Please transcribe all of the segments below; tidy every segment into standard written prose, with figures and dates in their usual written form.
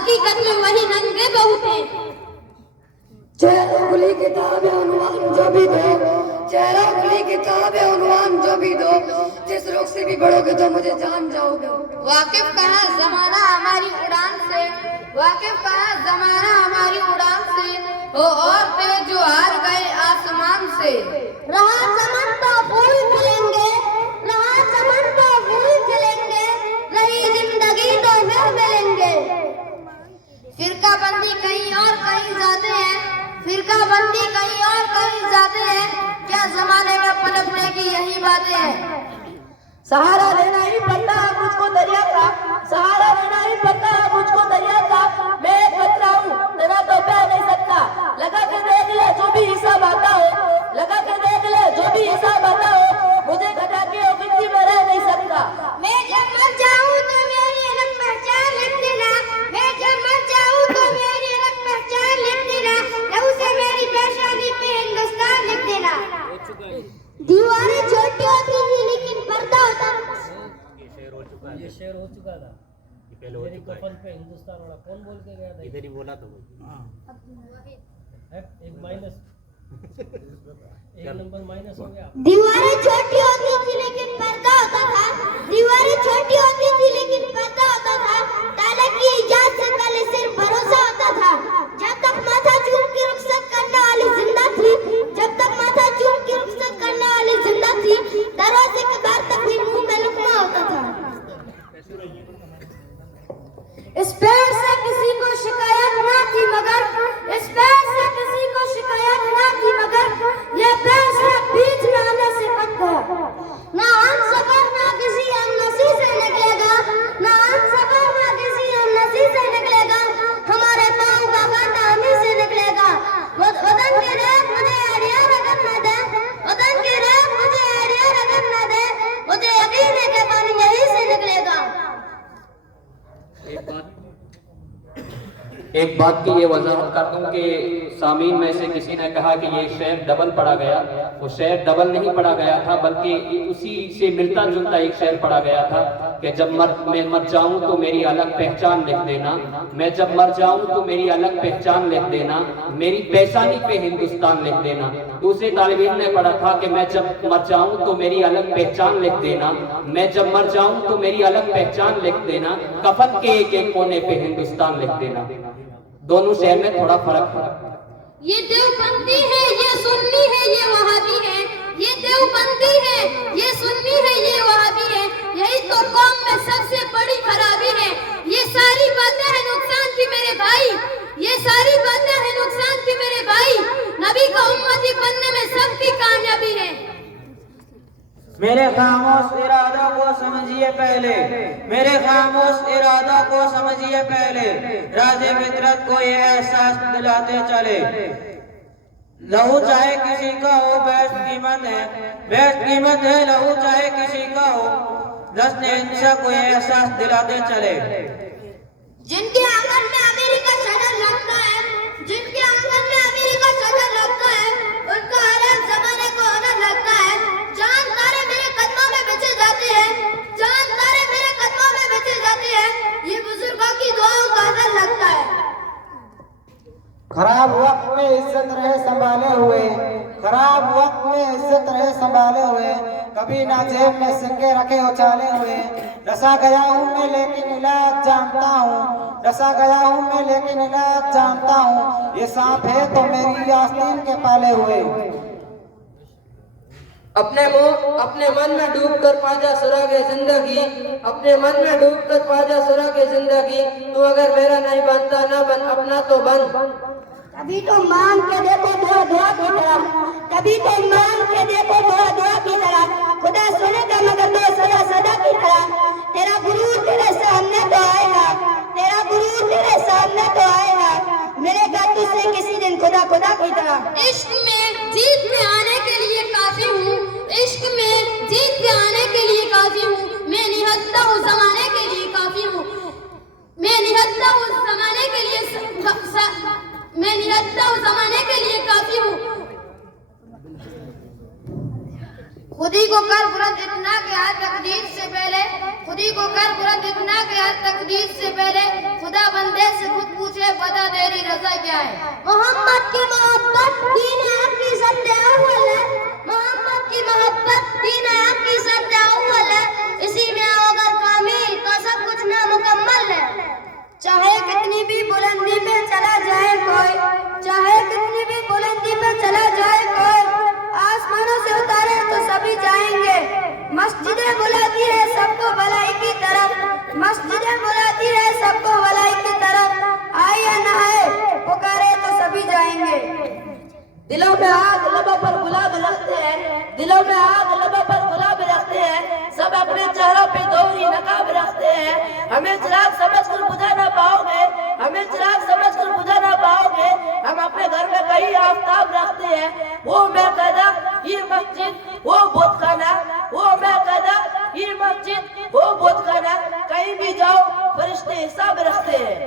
हकीकत में वही नंगे बहुत हैं। चेहरा खुली किताब है उन्वान जो भी दो, चेहरा खुली किताब है उन्वान जो भी दो, जिस रुख से भी बढ़ोगे तो मुझे जान जाओगे। वाकिफ कहाँ जमाना हमारी उड़ान से, वाकिफ कहाँ जमाना हमारी उड़ान से, वो और तेज जो हार गए आसमान से। रहा चमन तो फूल खिलेंगे, रहा चमन तो फूल खिलेंगे, रही जिंदगी तो फिर मिलेंगे। फिरका बंदी कहीं और कहीं जाते हैं, फिरका बंदी कहीं और कहीं जाते हैं, क्या जमाने में पलटने की यही बातें हैं। सहारा लेना ही पड़ता है मुझको दरिया का, सहारा लेना ही पड़ता है मुझको दरिया का। मैं एक कतरा हूँ तेरा तो बह नहीं सकता, लगा के देख ले जो भी हिसाब आता हो, लगा के देख ले जो भी हिसाब आता हो, मुझे घटा के मिट्टी में रह नहीं सकता। मैं जब मर जाऊँ तो मेरी अलग पहचान लिख देना, मैं जब मर जाऊँ तो मेरी अलग पहचान लिख देना, लहू से मेरी पेशानी पे हिंदुस्तान लिख देना। दीवारें छोटी होती थी लेकिन पर्दा होता। ये शेर हो चुका था मेरी कफन पे हिंदुस्तान वाला कौन बोल के गया था? इधर ही बोला तो एक माइनस एक नंबर माइनस हो गया। दीवारें छोटी होती थी लेकिन पर्दा होता था, दीवारें छोटी होती थी लेकिन पर्दा होता था, ताला की इजाजत से पहले सिर्फ भरोसा होता था। जब तक माथा चूम के रुखसत करने वाली जिंदा थी, जब तक माथा चूम के रुखसत करने वाली जिंदा थी, दरवाजे के बाहर तक भी मुंह में लुकमा होता था। इस पेड़ से किसी को शिकायत ना थी मगर, इस पेड़ से किसी को शिकायत ना थी मगर, ये पेड़ सिर्फ बीच में आने से कट गया। ना हम सफर ना किसी हम नसी से निकलेगा, ना हम सफर ना किसी हम नसी से निकलेगा, हमारे पाँव का बाटा हमें से निकलेगा। वतन की रेत मुझे एरिया रगड़ न दे, वतन की रेत मुझे एरिया रगड़ न दे, मुझे यकीन है कि पानी यहीं से निकलेगा। एक बात की ये वजाहत कर दूं कि सामीन में से किसी ने कहा कि ये शेर डबल पढ़ा गया, वो शेर डबल नहीं पढ़ा गया था बल्कि उसी से मिलता जुलता एक शेर पढ़ा गया था कि जब मैं मर जाऊं तो मेरी अलग पहचान लिख देना, मैं जब मर जाऊं तो मेरी अलग पहचान लिख देना, मेरी पेशानी पे हिंदुस्तान लिख देना। दूसरे तालिब इल्म ने पढ़ा था कि मैं जब मर जाऊं तो मेरी अलग पहचान लिख देना, मैं जब मर जाऊं तो मेरी अलग पहचान लिख देना, कफन के एक एक कोने पे हिंदुस्तान लिख देना। दोनों शहर में थोड़ा फर्क है। ये देवबंदी है, ये सुन्नी है, ये वहाबी है, ये देवबंदी है, ये सुन्नी है, ये वहाबी है, यही तो कौम में सबसे बड़ी खराबी है। ये सारी बातें हैं नुकसान की मेरे भाई, ये सारी बातें हैं नुकसान की मेरे भाई, नबी का उम्मती बनने में सबकी कामयाबी है। मेरे खामोश इरादा को समझिए पहले, मेरे खामोश इरादा को समझिए पहले, राज़े फितरत को ये एहसास दिलाते चले। लहू चाहे किसी का हो बेस्ट कीमत है, बेस्ट कीमत है, लहू चाहे किसी का हो, दस्ते इंसा को ये एहसास दिलाते चले। जिनके आंगन में अमेरिका शजर लगता है, जिनके आंगन में अमेरिका शजर लगता है, उनका हर एक जमाने को ऑनर लगता है। चांद तारे मेरे कदमों में बिछे जाते हैं, चांद तारे मेरे कदमों में बिछे जाते हैं, ये बुजुर्गों की दुआओं का असर लगता है। खराब वक्त में इज्जत रहे संभाले हुए, खराब वक्त में इज्जत रहे संभाले हुए, कभी ना जेब में सिक्के रखे उछाले हुए। रसा गया हूँ मैं लेकिन इलाज जानता हूँ, रसा गया हूँ मैं लेकिन इलाज जानता हूँ, ये सांप है तो मेरी आस्तीन के पाले हुए। अपने मन में डूब कर पाजा सुरागे जिंदगी, अपने मन में डूब कर पाजा सुरागे जिंदगी, तू अगर मेरा नहीं बनता ना बन अपना तो बन। कभी तो मांग के देखो दुआ दुआ की तरह, कभी तो मांग के देखो दुआ दुआ की तरह, खुदा सुनेगा मगर तो सदा सदा की तरह। तेरा गुरूर तेरे सामने तो आएगा, तेरा गुरूर तेरे सामने तो आएगा, मिलेगा तुझसे किसी दिन खुदा खुदा की तरह। इश्क में जीत पे आने के लिए काफी हूँ, इश्क में जीत पे आने के लिए काफी हूँ, मैं निहत्ता हूँ जमाने के लिए काफी हूँ, मैं निहत्ता हूँ जमाने के लिए मैं निहत्ता हूँ जमाने के लिए काफी हूँ। खुदी को कर बुलंद इतना कि हर तकदीर से पहले, खुदी को कर बुलंद इतना कि हर तकदीर से पहले, खुदा बंदे से खुद पूछे बता तेरी रजा क्या है। मोहम्मद की मोहब्बत दीन आपकी सत्य अव्वल है। मोहम्मद की मोहब्बत दीन आपकी सत्य अव्वल है। इसी में अगर कामिल तो सब कुछ नामुकम्मल है। चाहे कितनी भी बुलंदी पे चला जाए कोई, चाहे कितनी भी बुलंदी पे चला जाए कोई, आसमानों से उतारे तो सभी जाएंगे। मस्जिदें बुलाती है सबको भलाई की तरफ, मस्जिदें बुलाती है सबको भलाई की तरफ। आए या ना आए पुकारे तो सभी जाएंगे। दिलों में आग लबों पर गुलाब रखते हैं, दिलों में आग लबों पर गुलाब रखते हैं, सब अपने चेहरों पे दोहरी नकाब रखते हैं। हमें चिराग समझकर बुझा ना पाओगे, हमें चिराग समझकर बुझा ना पाओगे। हम अपने घर में कहीं आफताब रखते हैं। वो मैं कहदा ये मस्जिद, वो बुतखाना, वो मैं कहदा ये मस्जिद, वो बुतखाना, कहीं भी जाओ फरिश्ते हिसाब रखते हैं।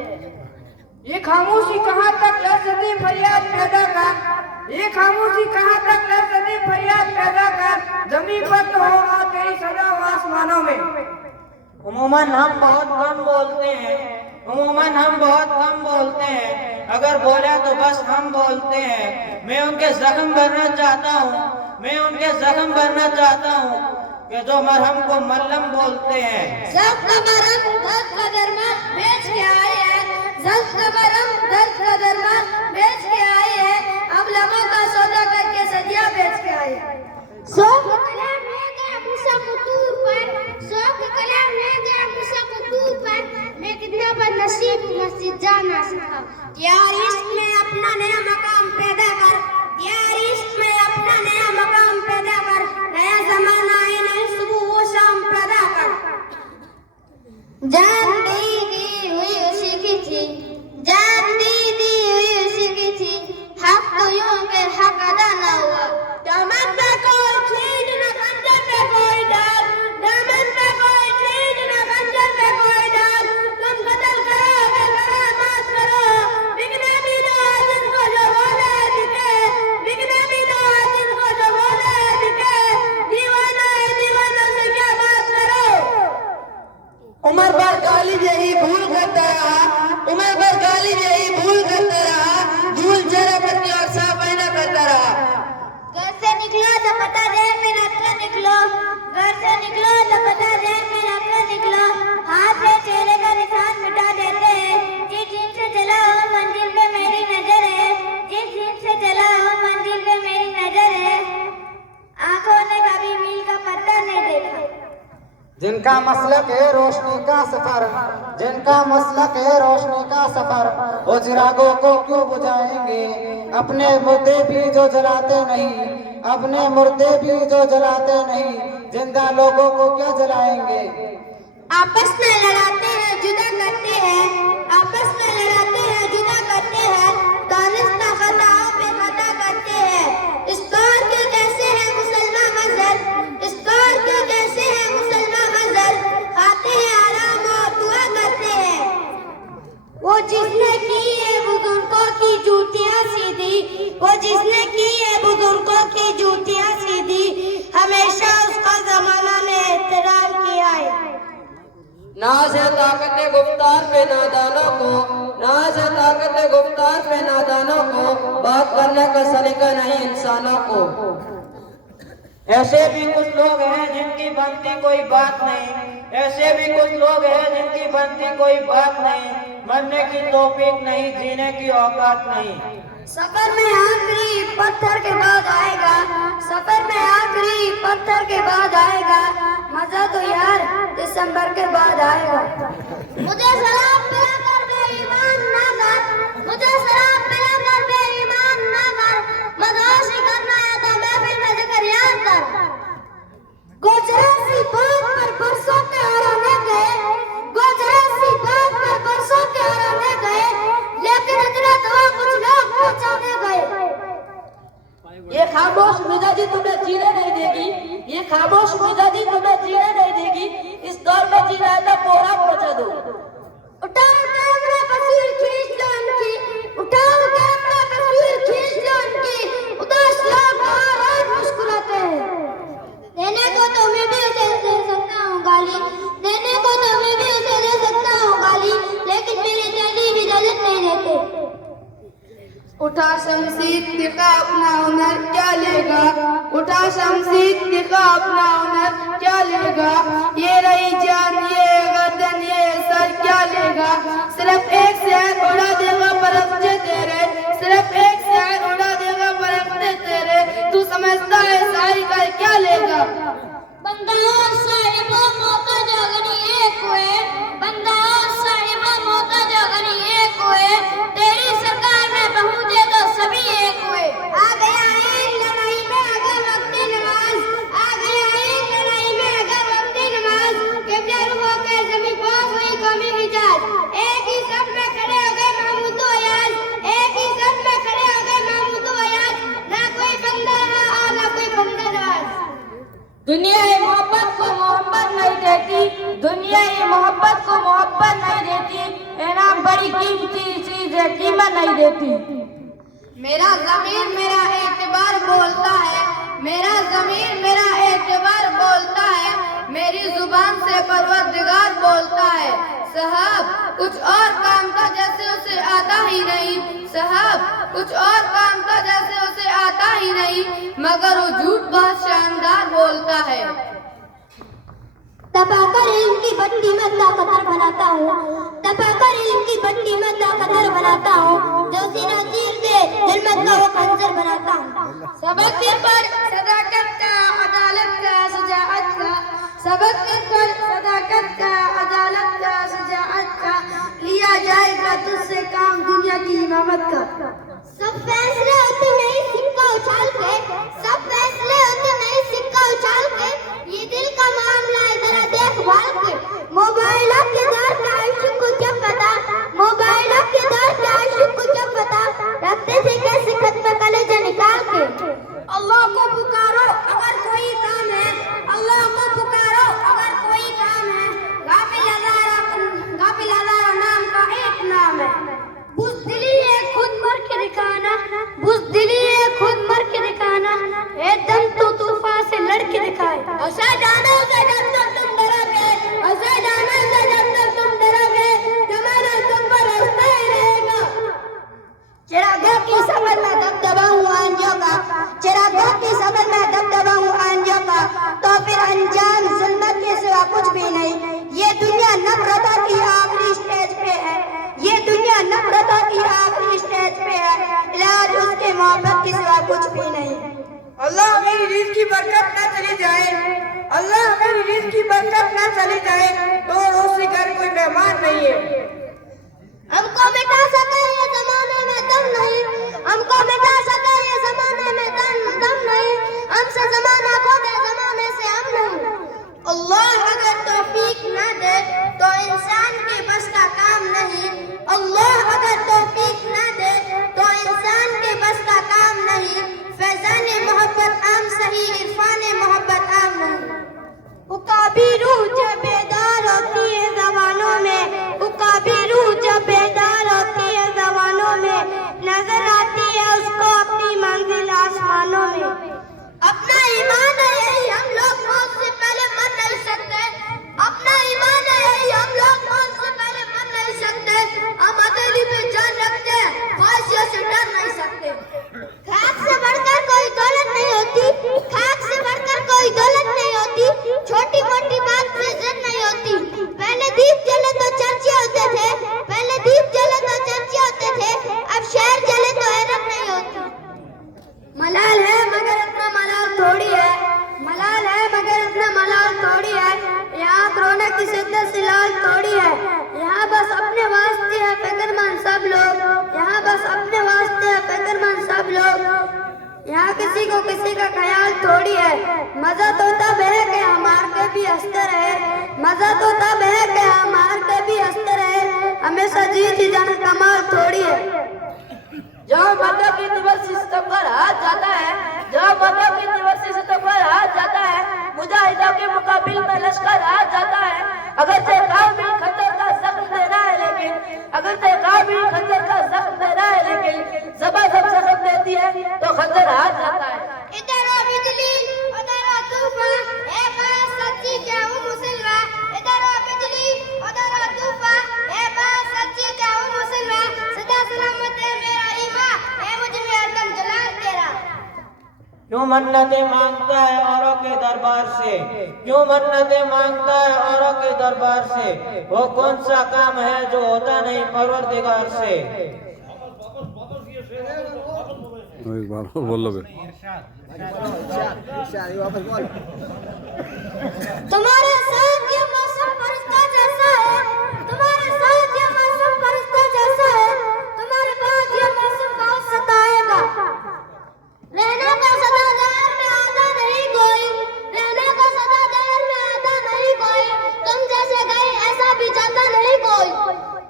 ये खामोशी कहाँ तक लफ्ज़ फरियाद पैदा कर, ये खामोशी कहाँ तक लफ्ज़ फरियाद पैदा कर। जमीन पर तो होगा तेरी सजा आसमानों में। उम्मन हम बहुत कम बोलते हैं, उम्मन हम बहुत कम बोलते हैं। अगर बोले तो बस हम बोलते हैं। मैं उनके जख्म भरना चाहता हूँ, मैं उनके जख्म भरना चाहता हूँ कि जो मरहम को मल्लम बोलते हैं। जब का मरहम दर्द का दरमान बेच के आए हैं, जब का मरहम दर्द का दरमान बेच के आए हैं। अब लबों का सौदा करके सदिया बेच के आए हैं। शौक कलाम ले गया मूसा कुतूर पर, शौक कलाम ले गया मूसा कुतूर पर। मैं कितना बदनसीब हूँ मस्जिद जाना सीखा। यार इश्क में अपना नया मकाम पैदा कर, यार इश्क में अपना नया मकाम पैदा कर। नया जमाना है नई सुबह वो शाम पैदा कर। जान दी हुई उसी की थी, जान दी हुई उसी की थी। हक तो यूं के हक अदा ना हुआ। दामन पे कोई चीज न खंजर पे कोई डाल, दामन पे कोई चीज न खंजर पे कोई डाल। तुम कत्ल करोगे करो मत करो, बिकने भी दो जिनको जो बोले बिके, बिकने भी दो जिनको जो बोले बिके। दीवाना है दीवानों से क्या बात करो। उमर भर गाली यही भूल करता रहा, उमर भर गाली यही भूल करता रहा, धूल चेहरे पर की और साफाई न करता रहा। घर से निकलो तो पता जेब में रख कर निकलो, घर से निकलो तो पता जेब में रख कर निकलो। हाथ से चेहरे का निशान मिटा देते हैं। जिस दिन से चला हो मंजिल पे मेरी नजर है, जिस दिन से चला हो मंजिल पे मेरी नजर है। आंखों ने कभी मील का पत्ता नहीं देखा। जिनका मसलक है रोशनी का सफर, जिनका मसलक है रोशनी का सफर, वो चिरागों को क्यों बुझाएंगे। अपने मुर्दे भी जो जलाते नहीं, अपने मुर्दे भी जो जलाते नहीं, जिंदा लोगों को क्या जलाएंगे। आपस में लड़ाते हैं जुदा करते हैं, आपस में लड़ाते हैं जुदा करते हैं। दानिस्ता खताओं पे खता करते हैं। इस दौर के कैसे हैं मुसलमान मजहर, इस दौर के कैसे हैं मुसलमान मजहर। खाते हैं आराम और दुआ करते हैं। वो जिसने की है बुजुर्गों की जूतियां सीधी, वो जिसने की है बुजुर्गों की जूतियां सीधी, हमेशा उसका जमाना ने एहतराम किया है। नाज है ताकत गुफ्तार पे नादानों को, नाज है ताकत गुफ्तार पे नादानों को, बात करने का सलीका नहीं इंसानों को। ऐसे भी कुछ लोग हैं जिनकी बनती कोई बात नहीं, ऐसे भी कुछ लोग हैं जिनकी बनती कोई बात नहीं। मरने की तौफीक नहीं, जीने की औकात नहीं। सफर में आखिरी पत्थर के बाद आएगा, सफर में आखिरी पत्थर के बाद आएगा। मजा तो यार दिसंबर के बाद आएगा। मुझे शराब पिलाकर बेईमान ना कर, मुझे शराब पिलाकर बेईमान ना कर। मदहोशी करना है तो महफिल में जिक्र याद कर। गुजराती बात पर बरसों के हराने गए, गुजराती बात पर बरसों के हराने गए, लेकिन इतना दवा कुछ लोग पहुंचाने गए। ये खामोश मिजाजी तुम्हें जीने नहीं देगी, ये खामोश मिजाजी तुम्हें जीने नहीं देगी। इस दौर में जीना है तो कोहरा पहुंचा दो। उठाओ कैमरा तस्वीर खींच लो इनकी, उठाओ कैमरा तस्वीर खींच लो इनकी। उदास लोग और मुस्कुराते हैं। देने को तो मैं भी उसे दे सकता हूँ गाली, देने को तो मैं भी उसे दे सकता हूँ गाली, लेकिन मेरे उठा शमशीर दिखा अपना हुनर क्या लेगा, उठा शमशीर दिखा अपना हुनर क्या लेगा, ये रही जान ये गर्दन ये सर क्या लेगा, सिर्फ एक शहर उड़ा देगा परखते तेरे, सिर्फ एक शहर उड़ा देगा परखते तेरे, तू समझता है सारी कर क्या लेगा। बंदा साहिबा मौका जागनी एक हुए, बंदा साहिबा मौका जागनी एक हुए, तेरी सरकार में बहू दे दो सभी एक हुए। आ गया ईद लड़ाई में अगर वक्त नमाज, आ गया ईद लड़ाई में अगर वक्त नमाज, किबला रुखों के ज़मीं पास हुई कौमी हिजाज, एक ही सब में खड़े हो गए महमूद व अयाज, एक ही सब में खड़े हो गए महमूद व अयाज, ना कोई बंदा रहा ना कोई बंदा नवाज। दुनिया ये मोहब्बत को मोहब्बत नहीं देती, दुनिया ये मोहब्बत को मोहब्बत नहीं देती, इनाम बड़ी कीमती चीज है कीमत नहीं देती। मेरा ज़मीर मेरा एतबार बोलता है, मेरा ज़मीर मेरा एतबार बोलता है, मेरी जुबान से परवरदिगार बोलता है। साहब कुछ और काम था जैसे उसे आता ही नहीं, साहब कुछ और काम था जैसे उसे आता ही नहीं, मगर वो झूठ बहुत शानदार बोलता है। तपाकर इल्म की भट्टी में ताकतवर बनाता हूँ, तपाकर इल्म की भट्टी में ताकतवर बनाता हूँ, जो सीना चीर दे हिम्मत का वो खंजर बनाता हूँ। सबक सिर पर सदाकत का अदालत का शुजाअत का, सबक सिर पर सदाकत का अदालत का शुजाअत का, लिया जाएगा तुझसे काम दुनिया की इमामत का। सब फैसले होते नहीं सिक्का उछाल के, सब फैसले होते नहीं सिक्का उछाल के, ये दिल का मामला है जरा देखभाल के। मोबाइलों के दौर पे आशिक को जब पता, मोबाइलों के दौर पे आशिक को जब पता, रखते थे कैसे खत में कलेजा निकाल के। अल्लाह को पुकारो अगर कोई काम है, अल्लाह को पुकारो अगर कोई काम है, गाफिल हज़ारा नाम का एक नाम है। बुज़दिली है खुद मर के दिखाना, बुज़दिली है खुद मर के दिखाना, ए दम तो तूफान से लड़के दिखाए। ऐसा जानो से जब तक तुम डरोगे, ऐसा जानो से जब तक तुम डरोगे, जमाना तुम पर हंसता ही रहेगा। चिरागों की समझ में दबदबा हूँ आंधियों का, चिरागों की समझ में दबदबा हूँ आंधियों का, तो फिर अंजाम जुल्मत के सिवा कुछ भी नहीं। ये दुनिया नफरतों की आखिरी स्टेज पे है, ये दुनिया नफरतों की आखिरी स्टेज पे है, इलाज उसके मोहब्बत के सिवा कुछ भी नहीं। अल्लाह मेरी रिज़्क़ की बरकत न चली जाए, अल्लाह मेरी रिज़्क़ की बरकत न चली जाए, तो उससे घर कोई मेहमान नहीं है। हमको मिटा सके ये जमाने में दम नहीं, हमको मिटा सके ये जमाने में दम नहीं, हमसे जमाना खो दे जमाने से हम नहीं। अल्लाह अगर तौफीक न दे तो इंसान के बस का काम नहीं, अल्लाह अगर तौफीक न दे तो इंसान के बस का काम नहीं, फैज़ान मोहब्बत आम सही इरफान मोहब्बत आम नहीं। उकाबी रूह जब बेदार होती है जवानों में, उकाबी रूह जब बेदार होती है जवानों में, नजर आती है उसको अपनी मंजिल आसमानों में। अपना ईमान है यही हम लोग मौत से पहले मर नहीं सकते, अपना ईमान है यही हम लोग मौत से पहले मर नहीं सकते, हम हथेली पे जान रखते हैं ख्वाहिशों से डर नहीं सकते। खाक से बढ़कर कोई दौलत नहीं होती, खाक से बढ़कर कोई दौलत नहीं होती, छोटी मोटी बात से इज्जत नहीं होती। पहले दीप जले तो चर्चे होते थे, पहले दीप जले तो चर्चे होते थे, अब शहर जले तो हैरत नहीं होती। मलाल है मगर इतना मलाल थोड़ी है, मलाल है मगर इतना मलाल थोड़ी है, यहाँ कोरोना की शिद्दत से लाल थोड़ी है, यहाँ बस अपने वास्ते है फिक्रमंद सब लोग, यहाँ बस अपने वास्ते है फिक्रमंद सब लोग, यहाँ किसी को किसी का ख्याल थोड़ी है। मजा तो तब है कि हमार के भी हंसते रहे, मजा तो तब है कि हमार के भी हंसते रहे, हमेशा जीत ही जाना कमाल थोड़ी है। जब मतलब की दिवस सिस्टम पर हाथ जाता है, जब मतलब की दिवस सिस्टम पर हाथ जाता है, मुजाहिदों के मुकाबिल में लश्कर हाथ जाता है। अगर से काबिल खतर का सख्त देना है लेकिन, अगर से काबिल खतर का सख्त देना है लेकिन, ज़बान जब सख्त देती है तो खतर हाथ जाता है। इधर आओ बिजली उधर आओ तूफान, ए बात सच्ची कहूँ मुसलमान, इधर आओ बिजली उधर आओ तूफान, ए बात सच्ची कहूँ मुसलमान, सदा सलामत है मेरा ईमान, क्यों मन्नतें मांगता है औरों के दरबार से, क्यों मन्नतें मांगता है औरों के दरबार से, वो कौन सा काम है जो होता नहीं परवरदिगार से। एक बार और बोल लो बे। तुम्हारे साथ ये मौसम फरिश्ता जैसा है, तुम्हारे साथ ये मौसम फरिश्ता जैसा है, तुम्हारे बाद ये मौसम बहुत सताएगा। रहना का सदा दहर में आता नहीं कोई, रहना का सदा दहर में आता नहीं कोई, तुम जैसे गए ऐसा भी जाता नहीं कोई।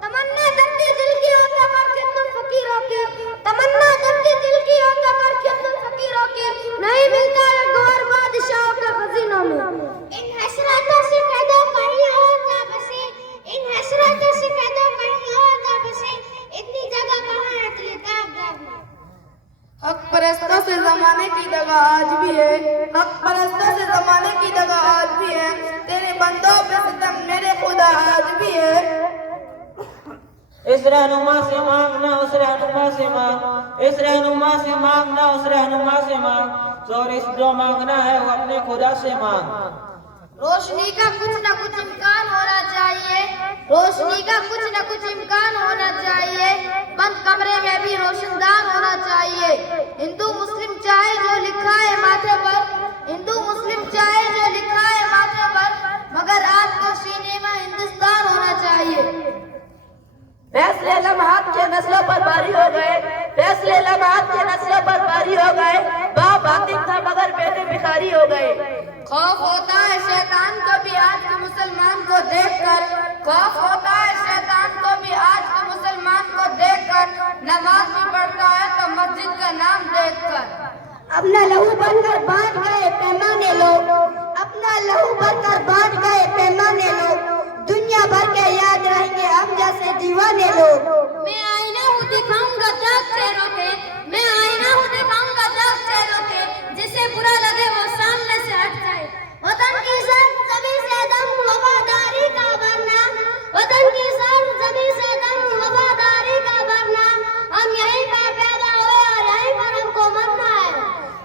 तमन्ना करती दिल की होता करके तुम फकीरों की, तमन्ना करती दिल की होता करके तुम फकीरों की, नहीं मिलता है गौर बादशाहों के खजीनों में। इन हसरतों से कह दो कहीं और जा बसे, इन हसरतों से कह दो कहीं और जा बसे, इतनी जगह कहाँ है तेरे दाग। हक परस्तों से जमाने की दगा आज भी है, हक परस्तों से जमाने की दगा आज भी है, तेरे बंदों पे सितम मेरे खुदा आज भी है। इस रहनुमा से मांगना उस रहनुमा से मांग, इस रहनुमा से मांगना उस रहनुमा से मांग, और इस जो मांगना है वो अपने खुदा से मांग। रोशनी का कुछ न कुछ इम्कान होना चाहिए, रोशनी का कुछ न कुछ इम्कान होना चाहिए, बंद कमरे में भी रोशनदान होना चाहिए। हिंदू मुस्लिम चाहे जो लिखा है माथे पर, हिंदू मुस्लिम चाहे जो लिखा है माथे पर, मगर आपके सीने में हिंदुस्तान होना चाहिए। फैसले लम्हात के नस्लों पर भारी हो गए, फैसले लम्हात के नस्लों पर भारी हो गए, बाप हातिम था मगर बेटे भिखारी हो गए। खौफ होता है शैतान को भी आज के मुसलमान को देखकर, खौफ होता है शैतान को भी आज के मुसलमान को देखकर, नमाज भी पढ़ता है तो मस्जिद का नाम देखकर। अपना लहू बनकर बांट गए पैमाने लोग, अपना लहू बनकर बांट गए पैमाने लोग, दुनिया भर के याद रहेंगे हम जैसे दीवाने लोग। मैं आईना हूँ दिखाऊंगा दाग चेहरों के, मैं आईना हूँ दिखाऊंगा दाग चेहरों के, जिसे बुरा लगे वो सामने से हट जाए। वतन की सरजमीं से दम वफादारी का वरना, वतन की सरजमीं से दम वफादारी का वरना, हम यहीं पर पैदा हुए और यहीं पर हमको मरना है।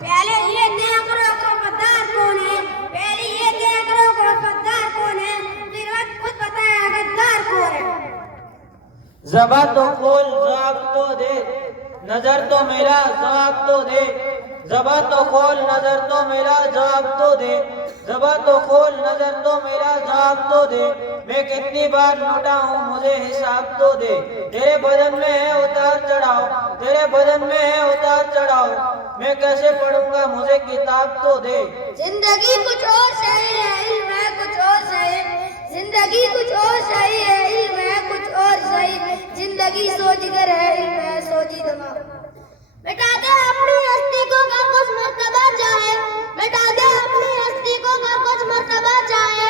पहले ये देख लो को गद्दार कौन है, पहले ये देख लो को गद्दार कौन है, फिर वक्त खुद पता है गद्दार कौन है। ज़बां तो खोल जवाब तो दे, नजर तो मिला जवाब तो दे, ज़बां तो खोल नजर तो मिला जवाब तो दे, ज़बां तो खोल नजर तो मिला जवाब तो दे, मैं कितनी बार लौटा हूँ मुझे हिसाब तो दे। तेरे बदन में है उतार चढ़ाओ, तेरे बदन में है उतार चढ़ाओ, मैं कैसे पढ़ूंगा मुझे किताब तो दे। जिंदगी कुछ और सही है, इल्म है कुछ और सही, जिंदगी कुछ और सही है, इल्म है कुछ और सही, जिंदगी सोचकर है, इल्म है सोची दिमाग। मिटा दे अपनी हस्ती को अगर कुछ मर्तबा चाहे, मिटा दे अपनी हस्ती को अगर कुछ मर्तबा चाहे,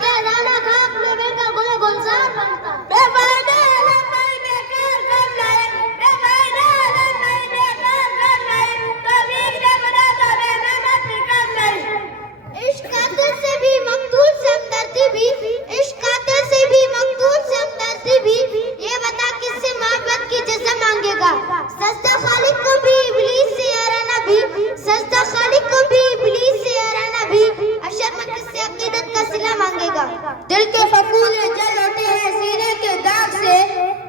क्या जाना खाक में मिलकर गुल गुलजार बनता। बेफायदा आलम नहीं बेकार कर लाए, बेफायदा आलम नहीं बेकार कर लाए, तबीर ने बनाता बेमेहनत निकल नहीं। इश्क कातिल से भी मकतूल से हमदर्दी भी, इश्क कातिल से भी मकतूल से हमदर्दी भी, ये बता किससे मोहब्बत की जज़ा मांगेगा। सजदा खालिक को भी इब्लीस से याराना भी, सजदा खालिक को भी इब्लीस से याराना भी, अशर में किससे अकीदत का सिला मांगेगा। दिल के फफूले जल उठे हैं सीने के दाग से,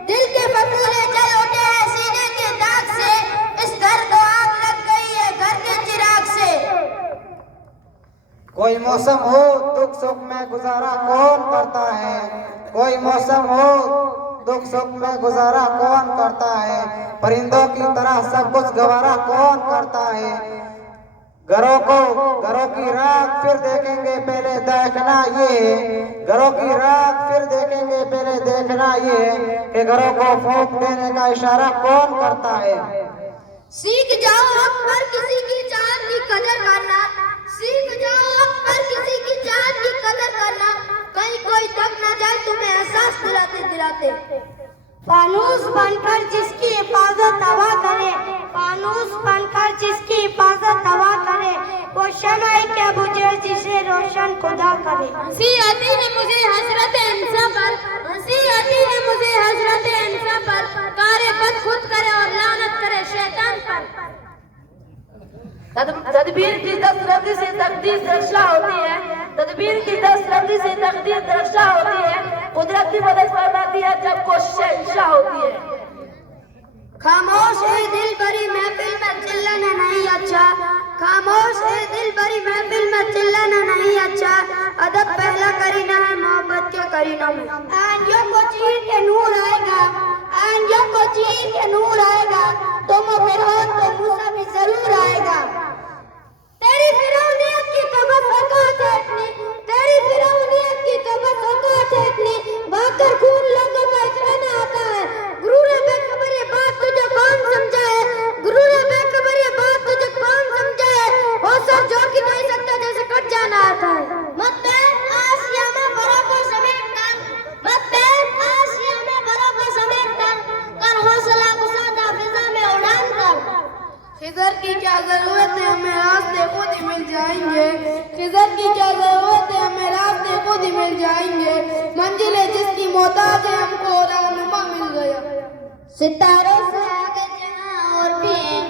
दिल के फफूले जल उठे हैं सीने के दाग से, इस घर को आग लग गई है घर के चिराग से। कोई मौसम हो दुख सुख में गुजारा कौन करता है, कोई मौसम हो दुख सुख में गुजारा कौन करता है, परिंदों की तरह सब कुछ गवारा कौन करता है। घरों की राख फिर देखेंगे पहले देखना ये, घरों की राख फिर देखेंगे पहले देखना ये, कि घरों को फूंक देने का इशारा कौन करता है। सीख जाओ हक पर किसी की जान की कदर करना, सीख जाओ हक पर किसी की जान की कदर करना, कहीं कोई दब न जाए तुम्हें एहसास दिलाते दिलाते। फानूस बनकर जिसकी हिफाजत हवा करे, फानूस बनकर जिसकी हिफाजत हवा करे, वो शम्अ क्या बुझे जिसे रोशन खुदा करे। हंसी आती है मुझे हसरत इंसान पर, हंसी आती है मुझे हसरत इंसान पर, कारे बद खुद करे और लानत करे शैतान पर। तदबीर की 10 रद्दी से तकदीर दरक्षा होती है। तदबीर की 10 रद्दी से तकदीर दरक्षा होती है। कुदरत की मदद फरमाती है जब कोशिश इंशा होती है। खामोश है दिल भरी महफिल में चिल्लाना नहीं अच्छा। खामोश है दिल भरी महफिल में चिल्लाना नहीं अच्छा। अदब पहला करीना है मोहब्बत के करीना में। आंखों को चीर के नूर आएगा, आंखों को चीर के नूर आएगा। तुम फिरौन तो मूसा भी जरूर आएगा। तेरी फिरौनियत की तो बस औकात है इतनी, तेरी फिरौनियत की तो बस औकात है इतनी। बहाकर खून लोगों का इतना आता है। गुरूर बेखबर ये बात तुझे कौन समझाए, गुरूर बेखबर ये बात तुझे कौन समझाए। वो सर जोड़ के नहीं सकता जैसे कट जाना आता है। मत बैठ आसिया में बरों को समेट कर, मत बैठ आसिया में बरों को समेट कर हौसला को सादा फिजा में उड़ान कर। खिजर की क्या जरूरत है, हमें रास्ते खुद ही मिल जाएंगे। खिजर की क्या जरूरत है, हमें रास्ते खुद ही मिल जाएंगे। मंजिलें जिसकी मोहताज है हमको रहनुमा मिल गया। सितारों से आगे जहाँ और भी है,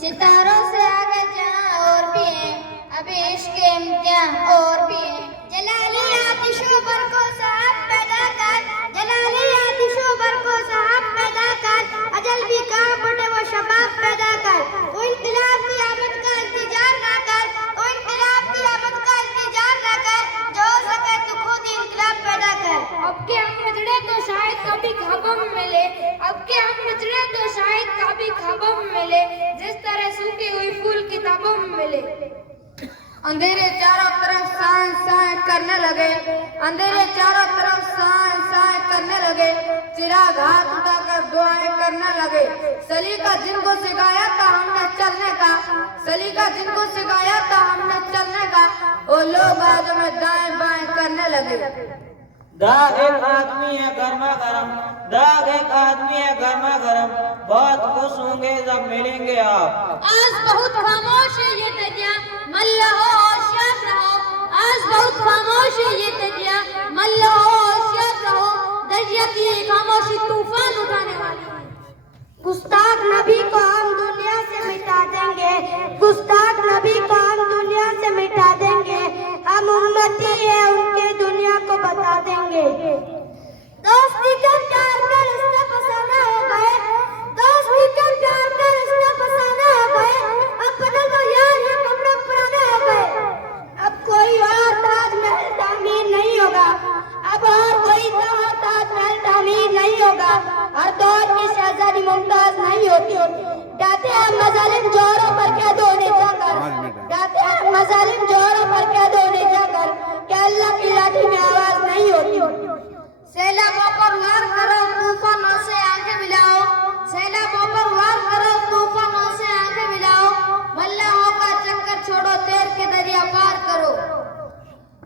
सितारों से आगे जहाँ और भी है, अभी इश्क के इम्तिहान और भी है। जलाली आतिशों पर को साहब पैदा कर, जलाली आतिशों पर को साहब पैदा कर। अजल भी कहाँ पड़े वो शबाब पैदा कर। वो इनकलाब की आमद का इंतजार ना कर, वो इनकलाब की आमद का इंतजार ना कर। जो हो सके तो खुद ही इनकलाब पैदा कर। अब के हम नजरे तो शायद कभी ख्वाबों में मिले, अब के हम नजरे तो शायद कभी ख्वाबों में मिले, जिस तरह सूखी हुई फूल किताबों में मिले। अंधेरे चारों तरफ साए साए करने लगे, अंधेरे चारों तरफ साए साए करने लगे। चिराग हाथ उठाकर दुआएं करने लगे। सलीका जिनको सिखाया था हमने चलने का, सलीका जिनको सिखाया था हमने चलने का, वो लोग आज हमें दाएं बाएं करने लगे। दाग एक आदमी है गर्मा गर्म, दाग एक आदमी है गर्मा गर्म। बहुत खुश होंगे जब मिलेंगे आप। आज बहुत खामोश है ये दरिया, मल्ला हो होशियार रहो। आज बहुत खामोश है ये दरिया, मल्ला हो होशियार रहो। दरिया की खामोशी तूफान उठाने वाली है। गुस्ताख नबी को हम दुनिया से मिटा देंगे, गुस्ताख नबी को हम दुनिया से मिटा देंगे। हम उम्मती है उनके दुनिया को बता देंगे। दोस्ती का प्यार कर इससे फसाना हो गए, दोस्ती का प्यार कर इससे फसाना हो गए। अब बदल दो यार ये कपड़े पुराने हो गए। अब कोई और ताजमहल तामीर नहीं होगा, अब और कोई ताजमहल तामीर नहीं होगा। हर दौर की शहजादी मुमताज नहीं होती। कहते हैं मजालिम जोरों पर क्या दोने जाकर, कहते हैं मजालिम जोरों पर क्या दोने जाकर, क्या अल्लाह की लाठी में आवाज नहीं होती। सैलाबों पर वार करो तूफानों से आंखें मिलाओ, सैलाबों पर वार करो तूफानों से आंखें मिलाओ। मल्लाहों का चक्कर छोड़ो तैर के दरिया पार करो।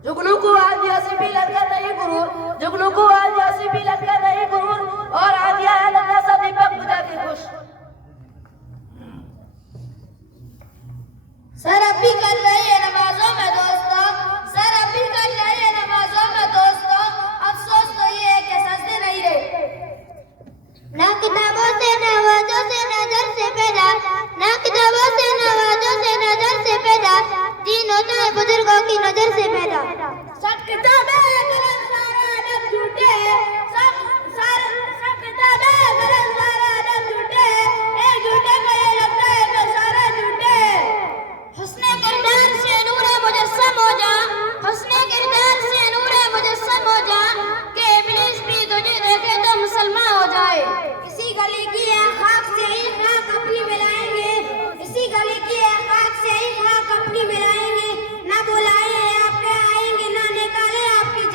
जुगनू को आज यासी भी लगा नहीं गुरूर, जुगनू को आज यासी भी लगा नहीं गुरूर। और आज यह है नन्हा सा दीपक बुझा के खुश। सर अभी कर रही है नमाजों में दोस्तों, सर अभी कर रही है नमाजों में दोस्तों। अफसोस तो ये है कि सजदे नहीं रहे। ना किताबों से नवाजों से नजर से पैदा, ना किताबों से नवाजों से नजर से पैदा। दीन होता है बुजुर्गों की नजर से पैदा। सब किताबें गलत सारा अदब झूठे, सब किताबें गलत सारा अदब झूठे। एक झूठे को ये लगता है कि सारा झूठे। हुस्ने किरदार से नूरे मुजस्सम हो जा, हुस्ने किरदार से नूरे मुजस्सम हो जा। कि इब्लीस भी तुझे देखे तो मुसलमान हो जाए। इसी गली की एक खाक से ही खाक अपनी मिलाएंगे, इसी गली की एक खाक से ही खाक अपनी मिलाएंगे। ना बुलाए आपके आएंगे, ना निकाले आपकी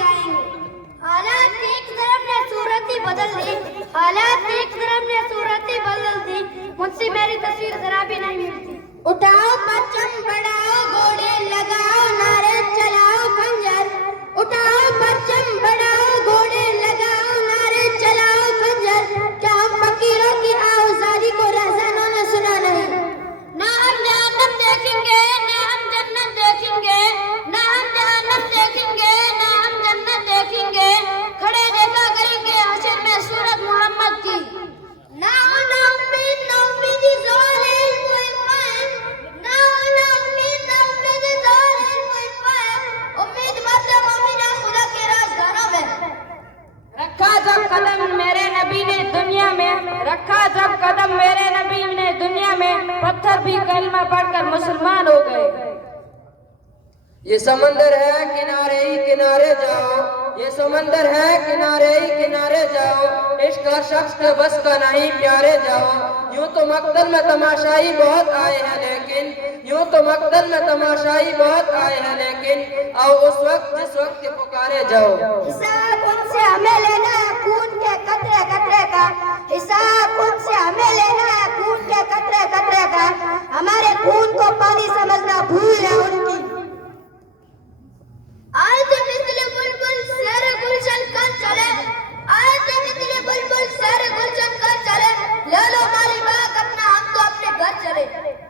ये समंदर है किनारे ही किनारे जाओ, ये समंदर है किनारे ही किनारे जाओ, इश्क का शख्स के बस का नहीं प्यारे जाओ। यूं तो मक्तल में तमाशाई बहुत आए हैं लेकिन, यूं तो मक्तल में तमाशाई बहुत आए हैं लेकिन, आओ उस वक्त जिस वक्त के पुकारे जाओ। हिसाब उनसे हमें लेना है खून के कतरे कतरे का, हिसाब उनसे हमें लेना है खून के कतरे कतरे का, हमारे खून को पानी समझना भूल है उनकी। आज मिसले बुलबुल सैर गुलशन कर चले, आज मिसले बुलबुल सैर गुलशन कर चले, ले लो मारी बात अपना हम तो अपने घर चले।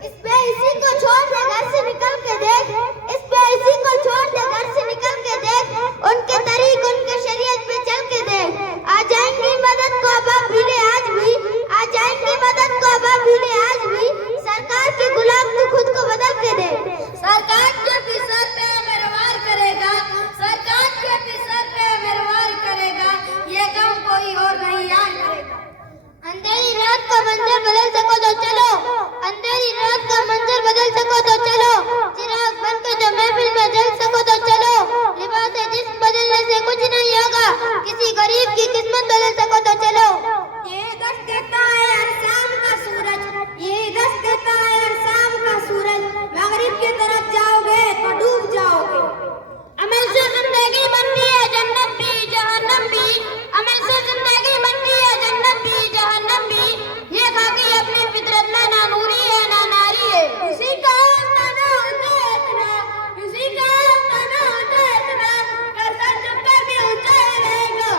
इस पे इसी को छोड़ दे घर से निकल के देख, इस पे इसी को छोड़ दे घर से निकल के देख, उनके तरीक उनके शरीयत पे चल के देख। आ जाएंगी मदद को अबाब भीले आज भी, आ जाएंगी मदद को अबाब भीले आज भी, सरकार के गुलाम तू खुद को बदल के दे। सरकार के फिसर पे मेहरबान करेगा, सरकार के फिसर पे मेहरबान करेगा, ये गम कोई और नहीं याद करेगा। अंधेरी रात का मंजर बदल सको तो चलो, अंधेरी रात का मंजर बदल सको तो चलो, चिराग बनकर जो महफिल में जल सको तो चलो, लिबास जिस्म बदलने से कुछ नहीं होगा, किसी गरीब की किस्मत बदल सको तो चलो। ये दस्त देता है हर शाम का सूरज, ये दस्त देता है हर शाम का सूरज, मगरिब की तरफ जाओगे तो डूब जाओगे। अमल से जिंदगी बनती है जन्नत भी जहन्नम भी, अमल से जिंदगी बनती है जन्नत भी जहन्नम भी, ये खाकी अपनी फितरत में ना नूरी है ना नारी है। किसी का तना होता है इतना, किसी का तना होता है इतना, कर सर झुककर भी ऊंचा रहेगा।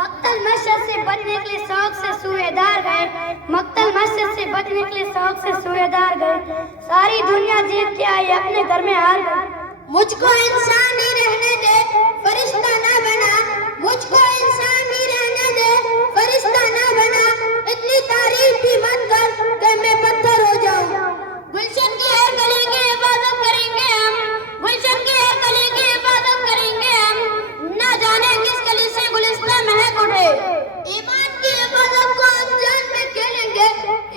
मक्तल मस्जिद से बचने के लिए शौक से सूएदार गए, मक्तल मस्जिद से बचने के लिए शौक से सूएदार गए, सारी दुनिया जीत के आई अपने घर में हार गए। मुझको इंसान ही रहने दे फरिश्ता ना बना, मुझको इंसान ही रहने दे फरिश्ता ना बना, इतनी तारीफ भी मत कर कि मैं पत्थर हो जाऊं। गुलशन की हर गली की इबादत करेंगे हम, गुलशन की हर गली की इबादत करेंगे हम, ना जाने किस गली से गुलिस्तां महक उठे। ईमान की इबादत को हम जान में खेलेंगे,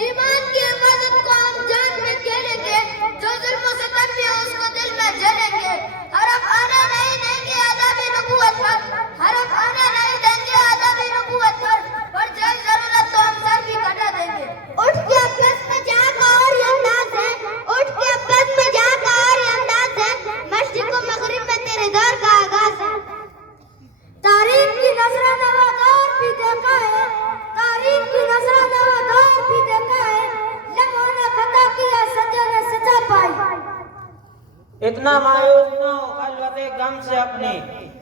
ईमान की इबादत को हम जान में खेलेंगे, जो जुल्म से तन्वी है उसको दिल में जलेंगे। हरफ आने नहीं देंगे आज़ादी नबूवत पर, हरफ आने नहीं देंगे आज़ादी नबूवत पर, पर जब जरूरत तो हम सर भी कटा देंगे। उठ के आपस में जागा और ये अंदाज है, उठ के आपस में जागा और ये अंदाज है, मशरिक़ व मग़रिब में तेरे दौर का आगाज है। तारीख की नजरा नवा दौर भी देखा है, तारीख की नजरा नवा दौर भी देखा है, लम्हों ने खता किया सजा ने सजा पाई। इतना मायूस न हो खलवते गम से अपनी,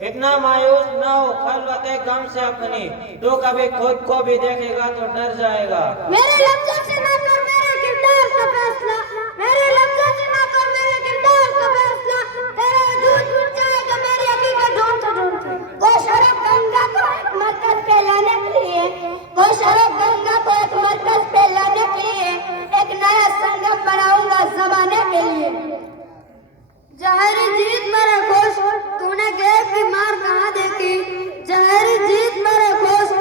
इतना मायूस न हो खलवते गम से अपनी, तो कभी खुद को भी देखेगा तो डर जाएगा। मेरे लफ्ज़ों से ना कर मेरे किरदार का फैसला, मेरे लफ्ज़ों से ना कर मेरे किरदार का फैसला, तेरा वजूद मिट जाएगा मेरी हकीकत ढूंढते ढूंढते। वो शरफ गंगा को एक मरकज पे लाने के लिए, वो शरफ गंगा को एक मरकज पे लाने के लिए, एक नया संगम बनाऊंगा जमाने के लिए। जहरी जीत मेरे खुश, तूने गैब की मार कहाँ देखी, जहरी जीत मेरे खुश,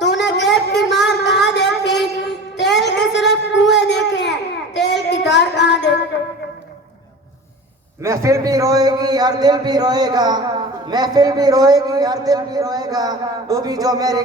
तूने गैब की मार कहाँ देखी, तेल के सिर्फ कुएं देखे हैं, तेल की धार कहाँ देखी। महफिल भी रोएगी हर दिल भी रोएगा, महफिल भी रोएगी हर दिल भी रोएगा, डूबी जो मेरी